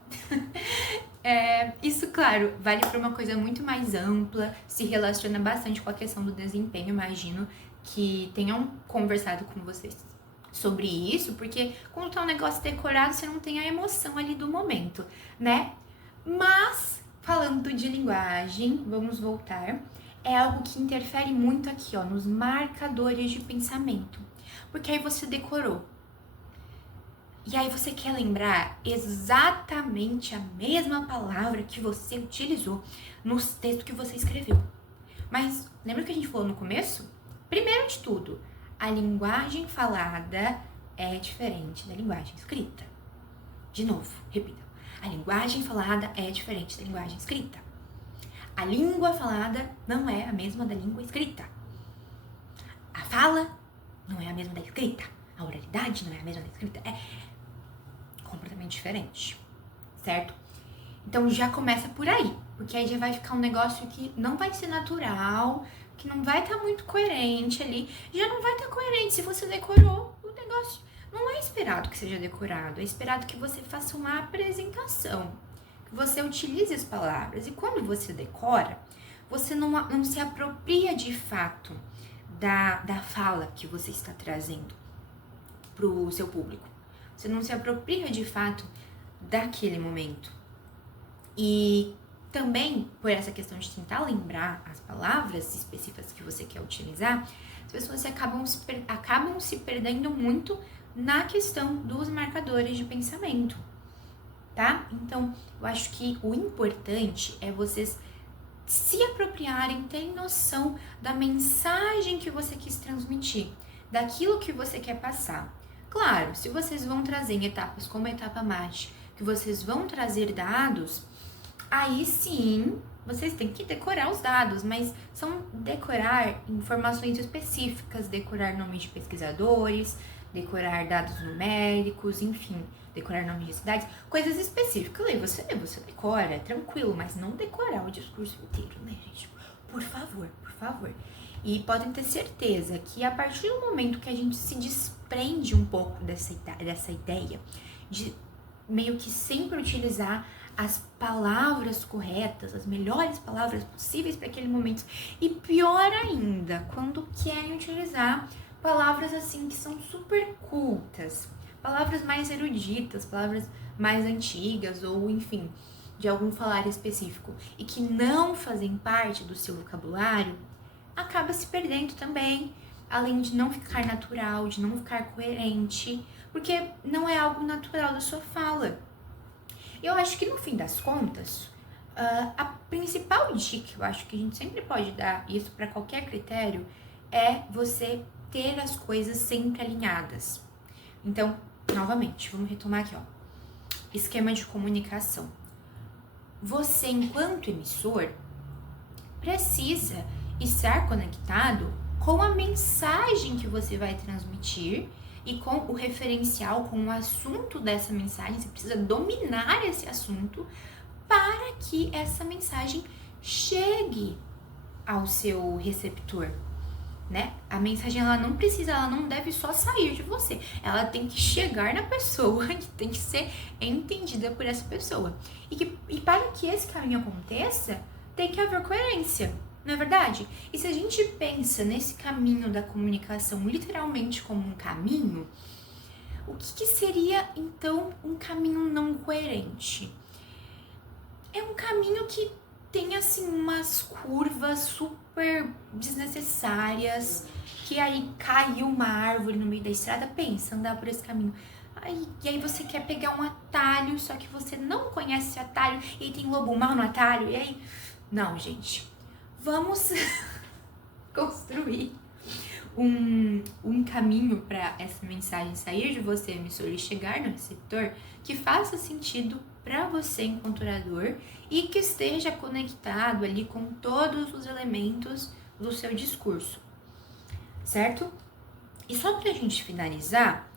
Isso, claro, vale para uma coisa muito mais ampla, se relaciona bastante com a questão do desempenho, imagino que tenham conversado com vocês sobre isso, porque quando tá um negócio decorado, você não tem a emoção ali do momento, né? Mas, falando de linguagem, vamos voltar, é algo que interfere muito aqui, ó, nos marcadores de pensamento. porque aí você decorou. E aí você quer lembrar exatamente a mesma palavra que você utilizou nos textos que você escreveu. Mas lembra o que a gente falou no começo? Primeiro de tudo, a linguagem falada é diferente da linguagem escrita. De novo, repita. A linguagem falada é diferente da linguagem escrita. A língua falada não é a mesma da língua escrita. A fala não é a mesma da escrita. A oralidade não é a mesma da escrita. É completamente diferente, certo? Então já começa por aí, porque aí já vai ficar um negócio que não vai ser natural, que não vai estar muito coerente ali, já não vai estar coerente se você decorou o negócio. Não é esperado que seja decorado, é esperado que você faça uma apresentação, que você utilize as palavras. E quando você decora, você não se apropria de fato da fala que você está trazendo para o seu público. Você não se apropria de fato daquele momento. E também, por essa questão de tentar lembrar as palavras específicas que você quer utilizar, as pessoas acabam se perdendo muito na questão dos marcadores de pensamento, tá? Então, eu acho que o importante é vocês se apropriarem, terem noção da mensagem que você quis transmitir, daquilo que você quer passar. Claro, se vocês vão trazer em etapas como a etapa MAT, que vocês vão trazer dados, aí sim, vocês têm que decorar os dados, mas são decorar informações específicas, decorar nomes de pesquisadores, decorar dados numéricos, enfim, decorar nomes de cidades, coisas específicas. Aí você decora, é tranquilo, mas não decorar o discurso inteiro, né, gente? Por favor, por favor. E podem ter certeza que a partir do momento que a gente se desprende um pouco dessa ideia de meio que sempre utilizar as palavras corretas, as melhores palavras possíveis para aquele momento, e pior ainda, quando querem utilizar palavras assim que são super cultas, palavras mais eruditas, palavras mais antigas ou enfim, de algum falar específico e que não fazem parte do seu vocabulário, acaba se perdendo também, além de não ficar natural, de não ficar coerente, porque não é algo natural da sua fala. Eu acho que no fim das contas, a principal dica, eu acho que a gente sempre pode dar isso para qualquer critério, é você ter as coisas sempre alinhadas. Então, novamente, vamos retomar aqui, ó. Esquema de comunicação. Você, enquanto emissor, precisa estar conectado com a mensagem que você vai transmitir e com o referencial, com o assunto dessa mensagem. Você precisa dominar esse assunto para que essa mensagem chegue ao seu receptor, né? A mensagem, ela não deve só sair de você, ela tem que chegar na pessoa e tem que ser entendida por essa pessoa. E para que esse caminho aconteça, tem que haver coerência, não é verdade? E se a gente pensa nesse caminho da comunicação literalmente como um caminho, o que seria então um caminho não coerente? É um caminho que tem assim umas curvas super desnecessárias, que aí caiu uma árvore no meio da estrada, pensa, andar por esse caminho. E aí você quer pegar um atalho, só que você não conhece esse atalho, e aí tem lobo mau no atalho, e aí... Não, gente, vamos construir um caminho para essa mensagem sair de você, emissor, e chegar no receptor, que faça sentido para você enquanto orador e que esteja conectado ali com todos os elementos do seu discurso, certo? E só para a gente finalizar,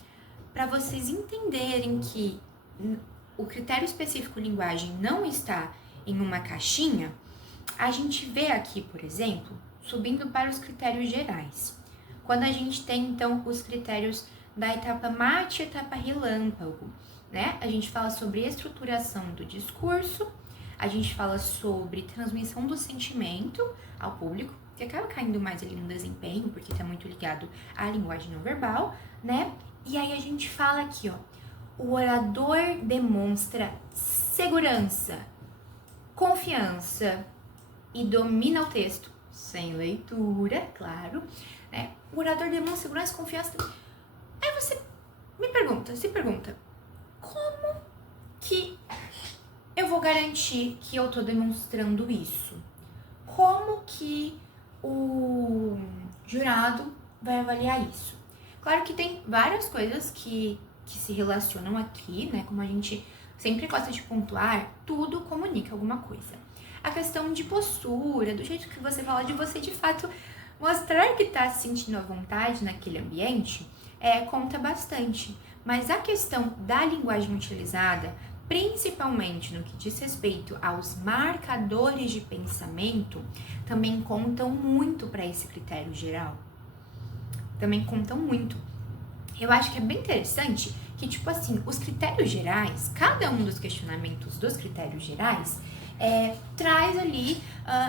para vocês entenderem que o critério específico linguagem não está em uma caixinha, a gente vê aqui, por exemplo, subindo para os critérios gerais. Quando a gente tem, então, os critérios da etapa MAT e etapa relâmpago, né? A gente fala sobre estruturação do discurso, a gente fala sobre transmissão do sentimento ao público, que acaba caindo mais ali no desempenho, porque está muito ligado à linguagem não verbal, né? E aí a gente fala aqui, ó, o orador demonstra segurança, confiança e domina o texto, sem leitura, claro, né? O orador demonstra segurança, confiança. se pergunta, como que eu vou garantir que eu tô demonstrando isso? Como que o jurado vai avaliar isso? Claro que tem várias coisas que se relacionam aqui, né? Como a gente sempre gosta de pontuar, tudo comunica alguma coisa. A questão de postura, do jeito que você fala, de você de fato mostrar que tá se sentindo à vontade naquele ambiente, conta bastante. Mas a questão da linguagem utilizada, principalmente no que diz respeito aos marcadores de pensamento, também contam muito para esse critério geral. Também contam muito. Eu acho que é bem interessante que, tipo assim, os critérios gerais, cada um dos questionamentos dos critérios gerais, traz ali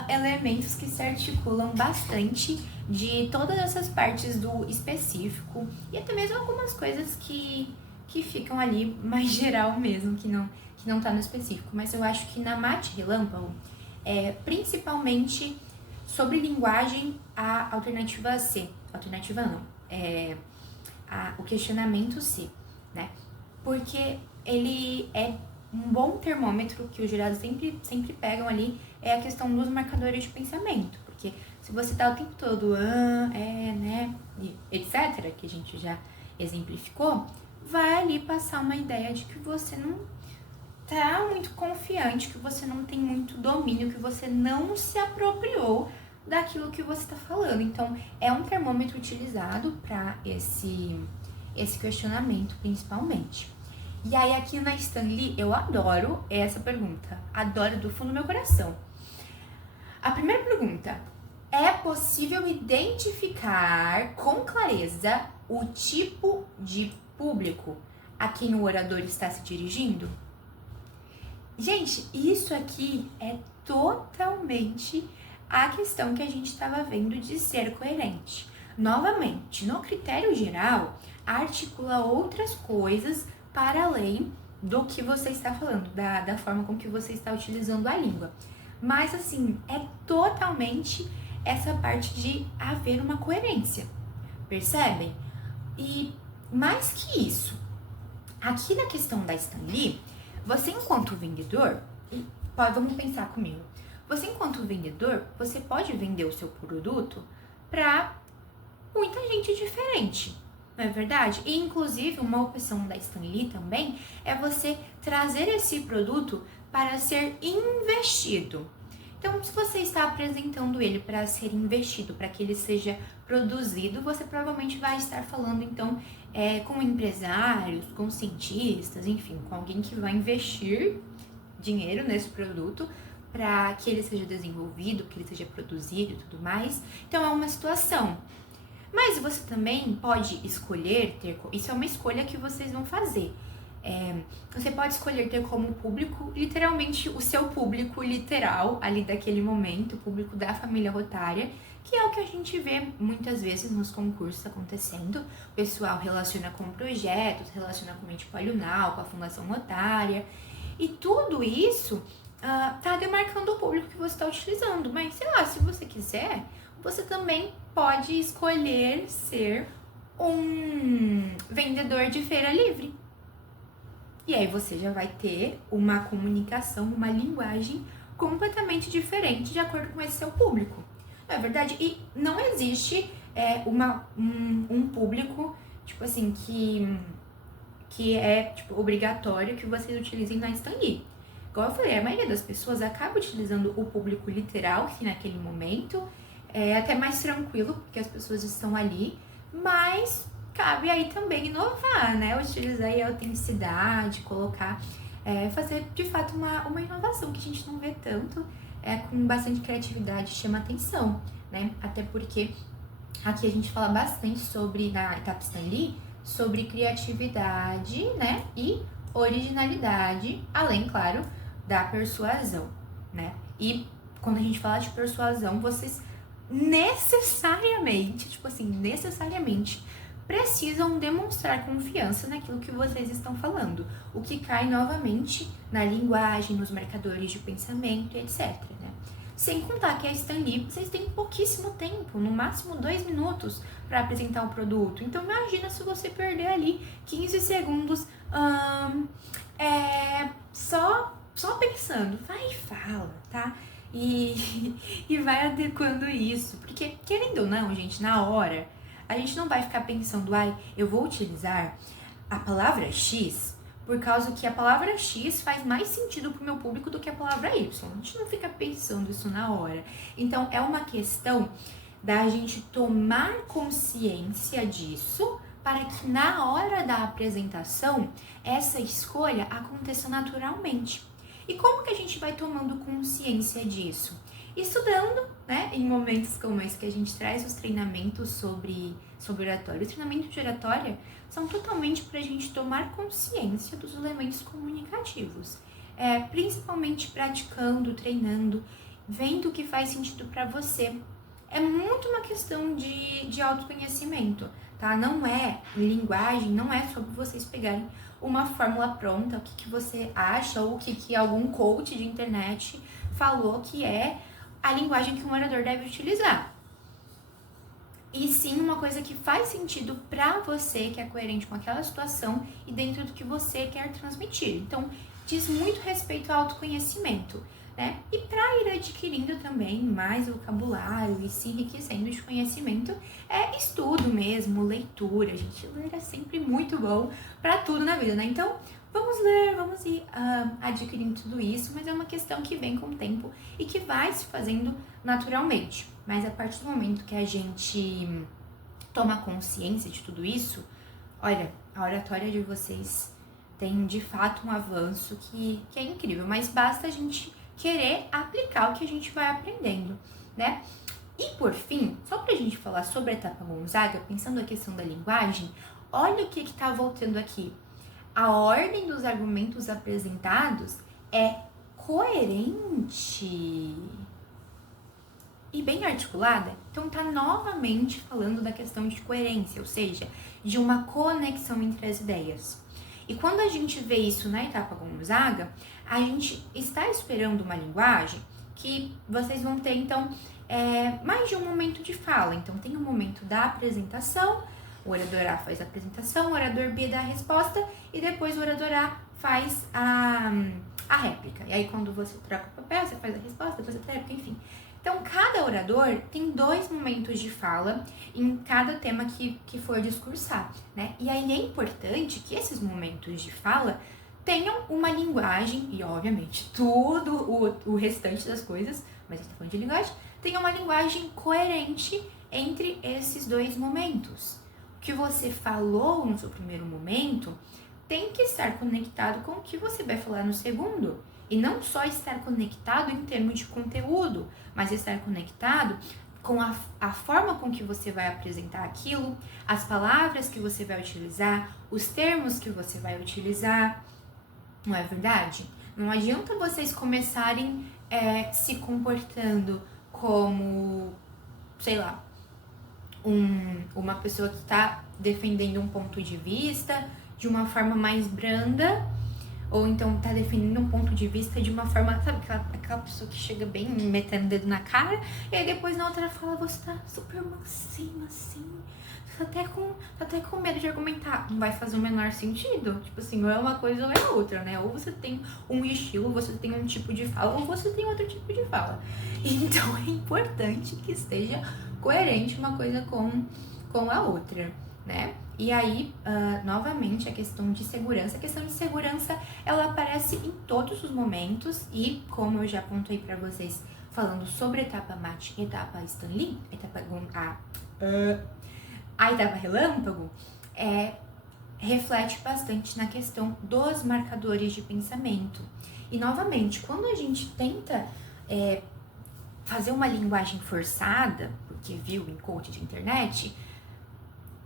elementos que se articulam bastante de todas essas partes do específico e até mesmo algumas coisas que ficam ali mais geral mesmo, que não tá no específico. Mas eu acho que na Mate Relâmpago, principalmente sobre linguagem, a alternativa C, alternativa não, o questionamento C, né? Porque ele é um bom termômetro que os jurados sempre pegam ali, é a questão dos marcadores de pensamento. Porque se você tá o tempo todo, né, e etc., que a gente já exemplificou, vai ali passar uma ideia de que você não tá muito confiante, que você não tem muito domínio, que você não se apropriou daquilo que você está falando. Então, é um termômetro utilizado para esse questionamento, principalmente. E aí, aqui na Stanley, eu adoro essa pergunta. Adoro do fundo do meu coração. A primeira pergunta: é possível identificar com clareza o tipo de público a quem o orador está se dirigindo? Gente, isso aqui é totalmente a questão que a gente estava vendo de ser coerente. Novamente, no critério geral, articula outras coisas para além do que você está falando, da forma com que você está utilizando a língua. Mas, assim, é totalmente essa parte de haver uma coerência, percebem? E mais que isso, aqui na questão da Stanley, você enquanto vendedor, vamos pensar comigo, você enquanto vendedor, você pode vender o seu produto para muita gente diferente, não é verdade? E inclusive uma opção da Stanley também é você trazer esse produto para ser investido. Então, se você está apresentando ele para ser investido, para que ele seja produzido, você provavelmente vai estar falando, então, com empresários, com cientistas, enfim, com alguém que vai investir dinheiro nesse produto para que ele seja desenvolvido, que ele seja produzido e tudo mais. Então, é uma situação. Mas você também pode escolher isso é uma escolha que vocês vão fazer. Você pode escolher ter como público, literalmente, o seu público literal ali daquele momento, o público da família Rotária, que é o que a gente vê muitas vezes nos concursos acontecendo. O pessoal relaciona com projetos, relaciona com o Mente Poliunal, com a Fundação Rotária, e tudo isso tá demarcando o público que você está utilizando. Mas, sei lá, se você quiser, você também pode escolher ser um vendedor de feira livre. E aí você já vai ter uma comunicação, uma linguagem completamente diferente de acordo com esse seu público. Não é verdade? E não existe um público, tipo assim, que é tipo, obrigatório que vocês utilizem na Stanley. Igual eu falei, a maioria das pessoas acaba utilizando o público literal, que naquele momento é até mais tranquilo, porque as pessoas estão ali, mas cabe aí também inovar, né? Utilizar aí a autenticidade, colocar, fazer de fato uma inovação que a gente não vê tanto, com bastante criatividade, chama atenção, né? Até porque aqui a gente fala bastante sobre, na etapa Stanley, sobre criatividade, né? E originalidade, além, claro, da persuasão, né? E quando a gente fala de persuasão, vocês necessariamente precisam demonstrar confiança naquilo que vocês estão falando, o que cai novamente na linguagem, nos marcadores de pensamento, etc, né? Sem contar que a Stan Lee, vocês têm pouquíssimo tempo, no máximo 2 minutos para apresentar o produto. Então imagina se você perder ali 15 segundos só pensando. Vai e fala, tá? E vai adequando isso. Porque, querendo ou não, gente, na hora, a gente não vai ficar pensando, eu vou utilizar a palavra X por causa que a palavra X faz mais sentido pro meu público do que a palavra Y. A gente não fica pensando isso na hora. Então, é uma questão da gente tomar consciência disso para que na hora da apresentação, essa escolha aconteça naturalmente. E como que a gente vai tomando consciência disso? Estudando, né, em momentos como esse que a gente traz os treinamentos sobre oratória. Os treinamentos de oratória são totalmente para a gente tomar consciência dos elementos comunicativos. Principalmente praticando, treinando, vendo o que faz sentido para você. É muito uma questão de autoconhecimento, tá? Não é linguagem, não é sobre vocês pegarem uma fórmula pronta, o que você acha, ou o que algum coach de internet falou que é a linguagem que um orador deve utilizar. E sim uma coisa que faz sentido pra você, que é coerente com aquela situação e dentro do que você quer transmitir. Então, diz muito respeito ao autoconhecimento, né? E para ir adquirindo também mais vocabulário e se enriquecendo de conhecimento, é estudo mesmo, leitura. Gente, ler é sempre muito bom para tudo na vida, né? Então, vamos ler, vamos ir adquirindo tudo isso, mas é uma questão que vem com o tempo e que vai se fazendo naturalmente. Mas a partir do momento que a gente toma consciência de tudo isso, olha, a oratória de vocês tem de fato um avanço que é incrível, mas basta a gente querer aplicar o que a gente vai aprendendo, né? E por fim, só pra gente falar sobre a etapa Gonzaga, pensando a questão da linguagem, olha o que tá voltando aqui. A ordem dos argumentos apresentados é coerente e bem articulada. Então tá novamente falando da questão de coerência, ou seja, de uma conexão entre as ideias. E quando a gente vê isso na etapa Gonzaga, a gente está esperando uma linguagem que vocês vão ter, então, mais de um momento de fala. Então, tem um momento da apresentação, o orador A faz a apresentação, o orador B dá a resposta e depois o orador A faz a réplica. E aí, quando você troca o papel, você faz a resposta, depois você réplica, enfim. Então, cada orador tem 2 momentos de fala em cada tema que for discursar, né? E aí é importante que esses momentos de fala tenham uma linguagem, e obviamente tudo o restante das coisas, mas a gente tá falando de linguagem, tenha uma linguagem coerente entre esses 2 momentos. O que você falou no seu primeiro momento tem que estar conectado com o que você vai falar no segundo. E não só estar conectado em termos de conteúdo, mas estar conectado com a forma com que você vai apresentar aquilo, as palavras que você vai utilizar, os termos que você vai utilizar. Não é verdade? Não adianta vocês começarem se comportando como, sei lá, uma pessoa que está defendendo um ponto de vista de uma forma mais branda, ou então tá defendendo um ponto de vista de uma forma, sabe, aquela pessoa que chega bem metendo o dedo na cara, e aí depois na outra fala você tá super mansinho, assim, tá até com medo de argumentar. Não vai fazer o menor sentido. Tipo assim, ou é uma coisa ou é outra, né? Ou você tem um estilo, você tem um tipo de fala, ou você tem outro tipo de fala. Então é importante que esteja coerente uma coisa com a outra, né? E aí, novamente, a questão de segurança. A questão de segurança, ela aparece em todos os momentos e, como eu já apontei para vocês, falando sobre a etapa MAT e etapa Stan Lee, a etapa relâmpago, reflete bastante na questão dos marcadores de pensamento. E, novamente, quando a gente tenta fazer uma linguagem forçada, porque viu em coach de internet,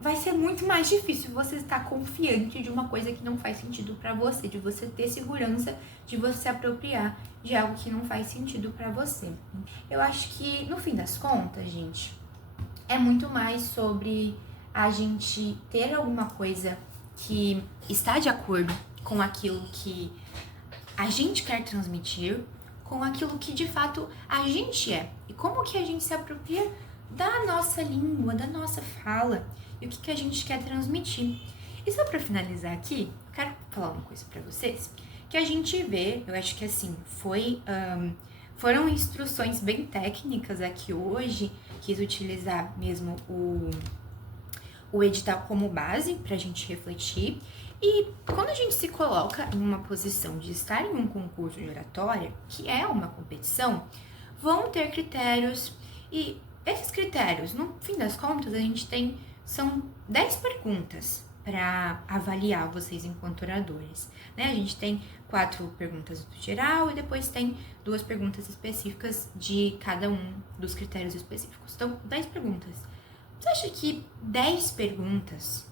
vai ser muito mais difícil você estar confiante de uma coisa que não faz sentido para você, de você ter segurança, de você se apropriar de algo que não faz sentido para você. Eu acho que, no fim das contas, gente, é muito mais sobre a gente ter alguma coisa que está de acordo com aquilo que a gente quer transmitir, com aquilo que de fato a gente é e como que a gente se apropria da nossa língua, da nossa fala e o que a gente quer transmitir. E só para finalizar aqui, eu quero falar uma coisa para vocês, que a gente vê, eu acho que assim, foram instruções bem técnicas aqui hoje, quis utilizar mesmo o edital como base para a gente refletir. E quando a gente se coloca em uma posição de estar em um concurso de oratória, que é uma competição, vão ter critérios e esses critérios, no fim das contas, são 10 perguntas para avaliar vocês enquanto oradores, né? A gente tem 4 perguntas do geral e depois tem 2 perguntas específicas de cada um dos critérios específicos. Então, 10 perguntas. Você acha que 10 perguntas,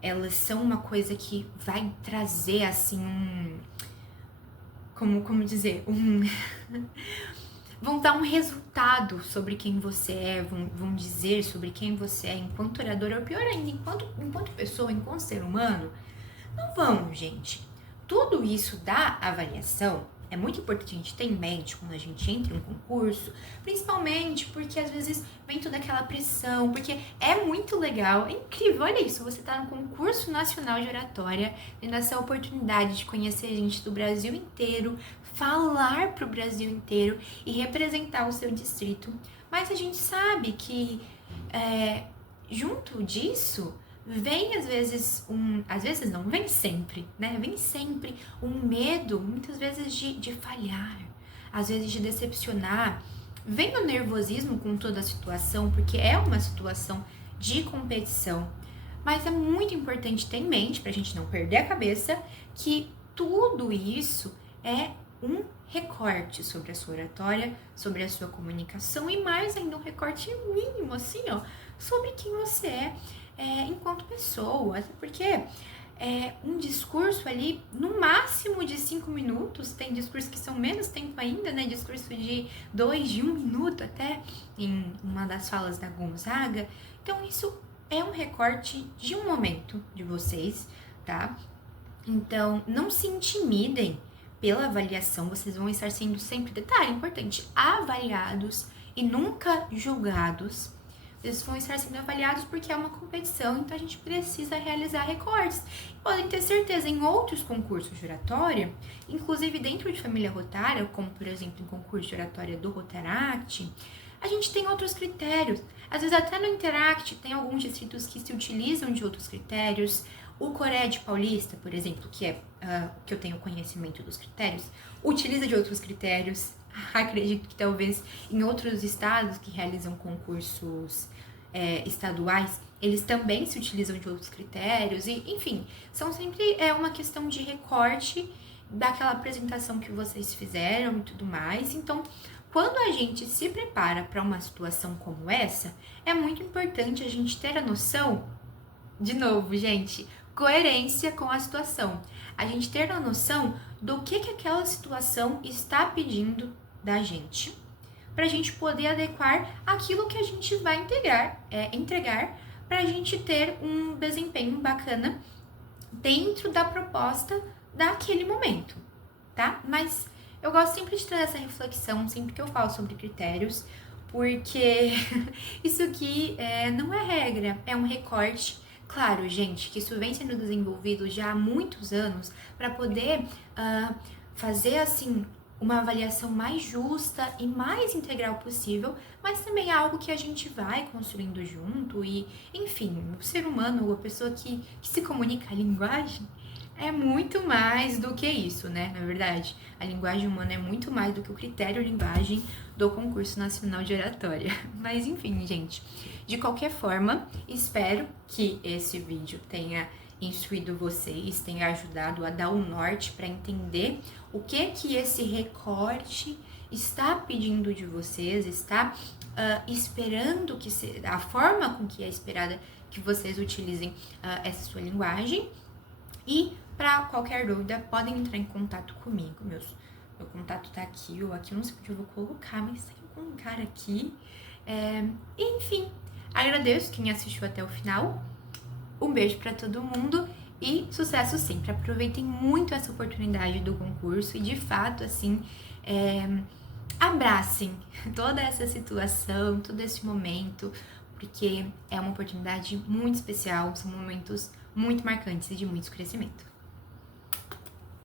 elas são uma coisa que vai trazer, assim, como dizer, vão dar um resultado sobre quem você é, vão dizer sobre quem você é enquanto orador, ou pior ainda, enquanto pessoa, enquanto ser humano? Não vão, gente. Tudo isso da avaliação é muito importante a gente ter em mente quando a gente entra em um concurso, principalmente porque às vezes vem toda aquela pressão, porque é muito legal, é incrível, olha isso, você tá no concurso nacional de oratória, tendo essa oportunidade de conhecer gente do Brasil inteiro, falar pro Brasil inteiro e representar o seu distrito, mas a gente sabe que junto disso vem às vezes vem sempre, né? Vem sempre um medo, muitas vezes de falhar, às vezes de decepcionar. Vem o nervosismo com toda a situação, porque é uma situação de competição. Mas é muito importante ter em mente, pra gente não perder a cabeça, que tudo isso é um recorte sobre a sua oratória, sobre a sua comunicação e mais ainda um recorte mínimo, assim, ó, sobre quem você é. Enquanto pessoa, porque um discurso ali, no máximo de 5 minutos, tem discursos que são menos tempo ainda, né, discurso de 2, de 1 minuto até, em uma das falas da Gonzaga. Então isso é um recorte de um momento de vocês, tá? Então não se intimidem pela avaliação, vocês vão estar sendo sempre, detalhe importante, avaliados e nunca julgados. Eles vão estar sendo avaliados porque é uma competição, então a gente precisa realizar recortes. Podem ter certeza, em outros concursos de oratória, inclusive dentro de família rotária, como por exemplo em concurso de oratória do Rotaract, a gente tem outros critérios. Às vezes até no Interact tem alguns distritos que se utilizam de outros critérios. O Cored Paulista, por exemplo, que que eu tenho conhecimento dos critérios, utiliza de outros critérios. Acredito que talvez em outros estados que realizam concursos estaduais, eles também se utilizam de outros critérios, e enfim, são sempre uma questão de recorte daquela apresentação que vocês fizeram e tudo mais. Então, quando a gente se prepara para uma situação como essa, é muito importante a gente ter a noção, de novo, gente, coerência com a situação. A gente ter a noção do que aquela situação está pedindo da gente, para a gente poder adequar aquilo que a gente vai entregar para a gente ter um desempenho bacana dentro da proposta daquele momento, tá? Mas eu gosto sempre de trazer essa reflexão sempre que eu falo sobre critérios, porque isso aqui não é regra, é um recorte. Claro, gente, que isso vem sendo desenvolvido já há muitos anos para poder fazer, assim, uma avaliação mais justa e mais integral possível, mas também é algo que a gente vai construindo junto e, enfim, o ser humano, a pessoa que se comunica a linguagem, é muito mais do que isso, né? Na verdade, a linguagem humana é muito mais do que o critério linguagem do concurso nacional de oratória. Mas enfim, gente, de qualquer forma, espero que esse vídeo tenha instruído vocês, tenha ajudado a dar um norte para entender o que esse recorte está pedindo de vocês, está esperando que a forma com que é esperada que vocês utilizem essa sua linguagem. E para qualquer dúvida, podem entrar em contato comigo. Meu contato tá aqui, ou aqui, eu não sei onde eu vou colocar, mas tem um cara aqui. Enfim, agradeço quem assistiu até o final. Um beijo para todo mundo e sucesso sempre. Aproveitem muito essa oportunidade do concurso e, de fato, assim, abracem toda essa situação, todo esse momento, porque é uma oportunidade muito especial, são momentos muito marcantes e de muito crescimento.